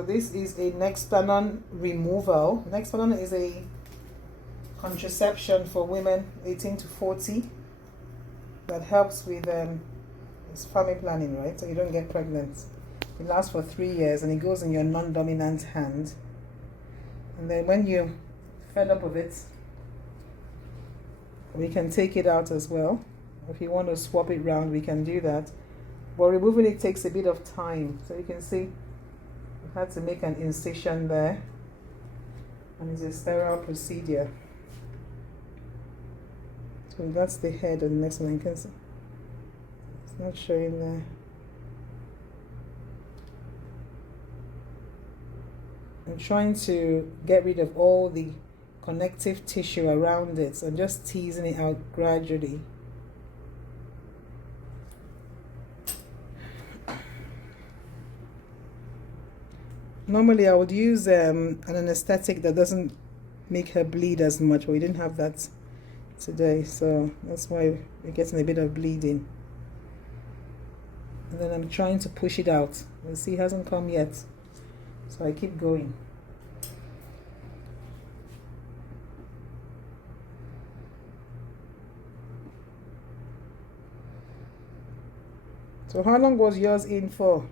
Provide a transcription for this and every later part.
So this is a Nexplanon removal. Nexplanon is a contraception for women 18 to 40 that helps with it's family planning, right? So you don't get pregnant. It lasts for 3 years and it goes in your non-dominant hand. And then when you're fed up with it, we can take it out as well. If you want to swap it round, we can do that. But removing it takes a bit of time. So you can see I had to make an incision there. And it's a sterile procedure. So that's the head of the next one. You can see it's not showing there. I'm trying to get rid of all the connective tissue around it, so I'm just teasing it out gradually. Normally I would use an anesthetic that doesn't make her bleed as much, but we didn't have that today, so that's why we're getting a bit of bleeding. And then I'm trying to push it out. You see, it hasn't come yet, so I keep going. So how long was yours in for,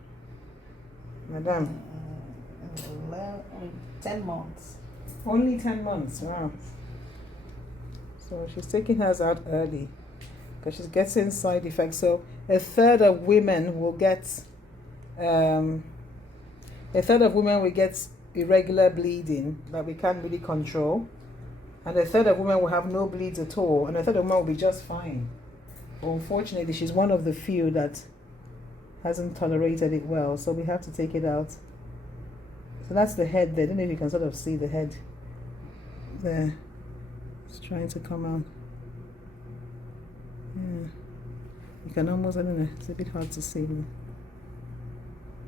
madam? 10 months. Only 10 months, wow. So she's taking hers out early because she's getting side effects. So a third of women will get irregular bleeding that we can't really control, and a third of women will have no bleeds at all, and a third of women will be just fine. But unfortunately, she's one of the few that hasn't tolerated it well, so we have to take it out. So that's the head there. I don't know if you can sort of see the head there. It's trying to come out. Yeah. You can almost, I don't know, it's a bit hard to see.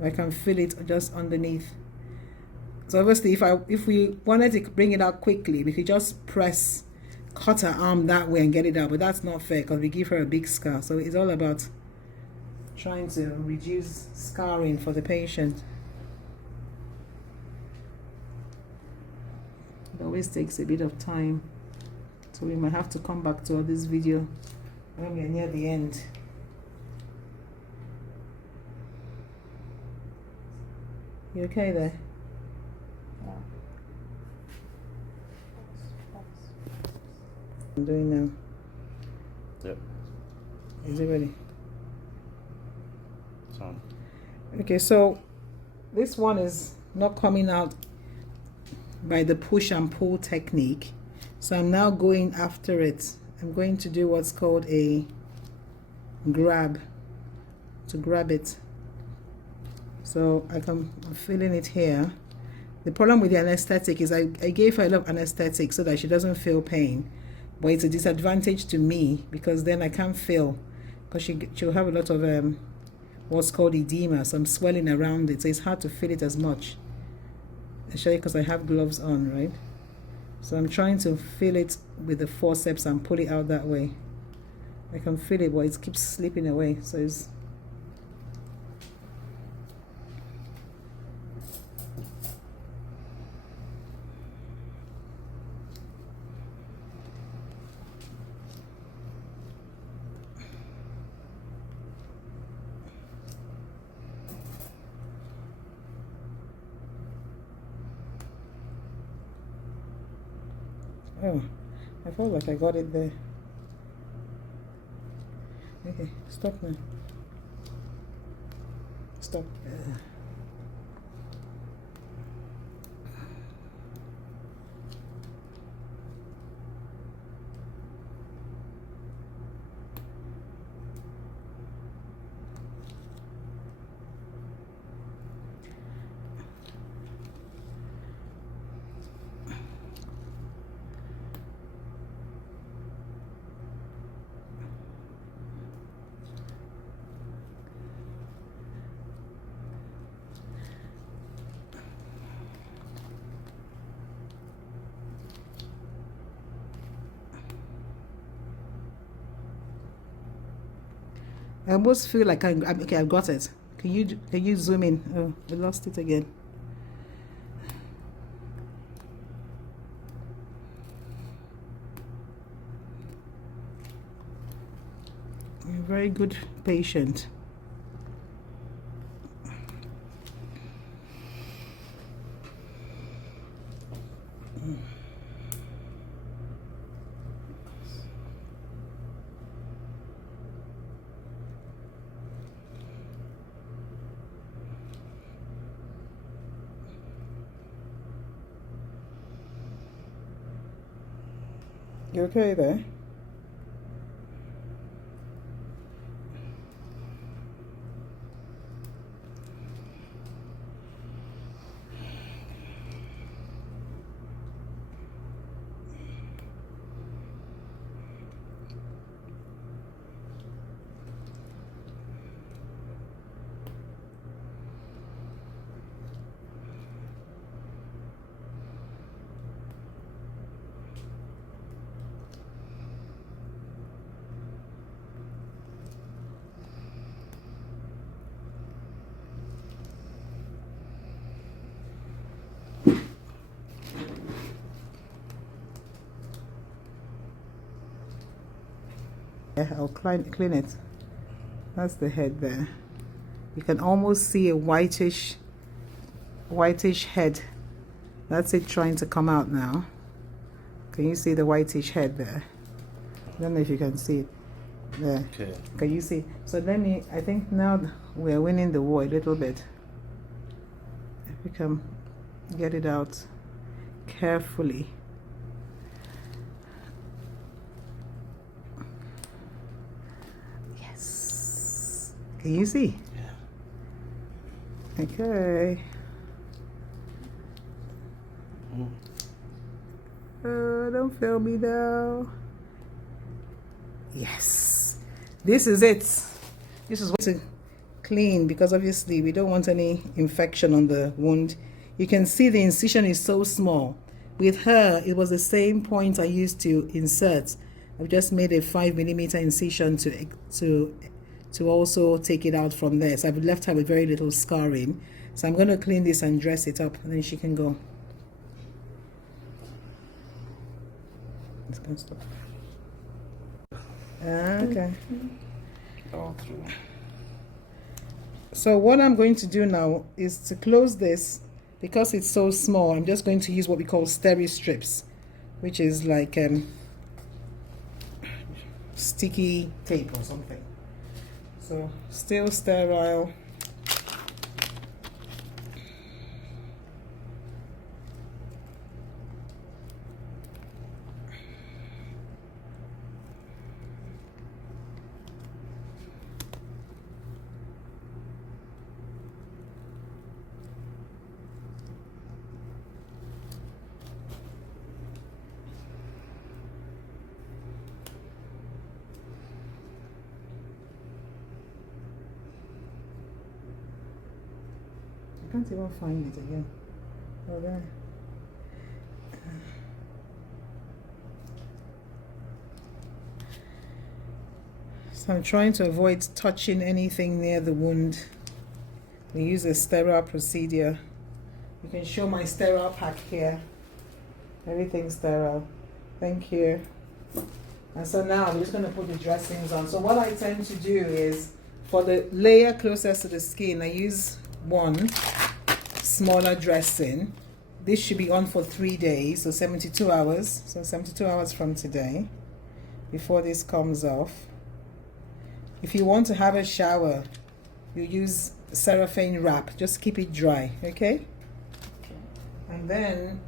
I can feel it just underneath. So obviously if we wanted to bring it out quickly, we could just cut her arm that way and get it out, but that's not fair because we give her a big scar. So it's all about trying to reduce scarring for the patient. It always takes a bit of time, so we might have to come back to this video when we're near the end. You okay there? Yeah. I'm doing now. Yep. Is it ready? It's on. Okay, so this one is not coming out by the push and pull technique, so I'm now going after it. I'm going to do what's called a grab, to grab it. So I'm feeling it here. The problem with the anesthetic is I gave her a lot of anesthetic so that she doesn't feel pain, but it's a disadvantage to me because then I can't feel, because she'll have a lot of what's called edema, some swelling around it, so it's hard to feel it as much, especially because I have gloves on, right? So I'm trying to feel it with the forceps and pull it out that way. I can feel it, but it keeps slipping away, so it's oh, I felt like I got it there. Okay, stop now. Stop. I almost feel like I'm okay. I've got it. Can you zoom in? Oh, we lost it again. You're a very good patient. You okay there? Yeah, I'll clean it. That's the head there. You can almost see a whitish head. That's it trying to come out now. Can you see the whitish head there? I don't know if you can see it there. Okay. Can you see? So I think now we're winning the war a little bit. If we can get it out carefully. Yes. Can you see? Yeah. Okay. Don't fail me now. Yes. This is it. This is what to clean, because obviously we don't want any infection on the wound. You can see the incision is so small. With her, it was the same point I used to insert. I've just made a 5mm incision to also take it out from there. So I've left her with very little scarring. So I'm going to clean this and dress it up, and then she can go. It's going to stop. Okay. All through. So what I'm going to do now is to close this. Because it's so small, I'm just going to use what we call steri strips, which is like sticky tape or something. So still sterile. I can't even find it again. Oh, there. So I'm trying to avoid touching anything near the wound. We use a sterile procedure. You can show my sterile pack here. Everything's sterile. Thank you. And so now we're just going to put the dressings on. So what I tend to do is, for the layer closest to the skin, I use one smaller dressing. This should be on for 3 days, so 72 hours. So 72 hours from today, before this comes off. If you want to have a shower, you use cellophane wrap. Just keep it dry, okay? And then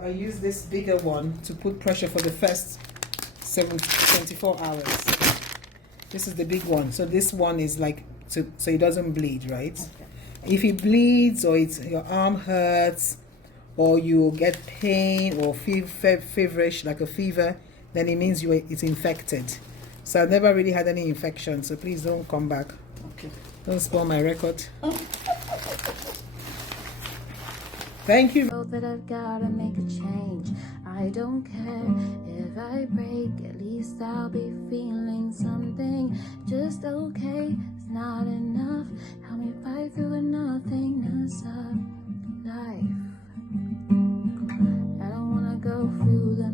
I use this bigger one to put pressure for the first 24 hours. This is the big one. So this one is like, so it doesn't bleed, right? Okay. If it bleeds, or your arm hurts, or you get pain or feverish, like a fever, then it means it's infected. So I've never really had any infection, so please don't come back. Okay. Don't spoil my record. Thank you. Know that I've gotta make a change. I don't care if I break, at least I'll be feeling something. Just okay, it's not enough. Help me fight through the nothingness of life. I don't wanna go through the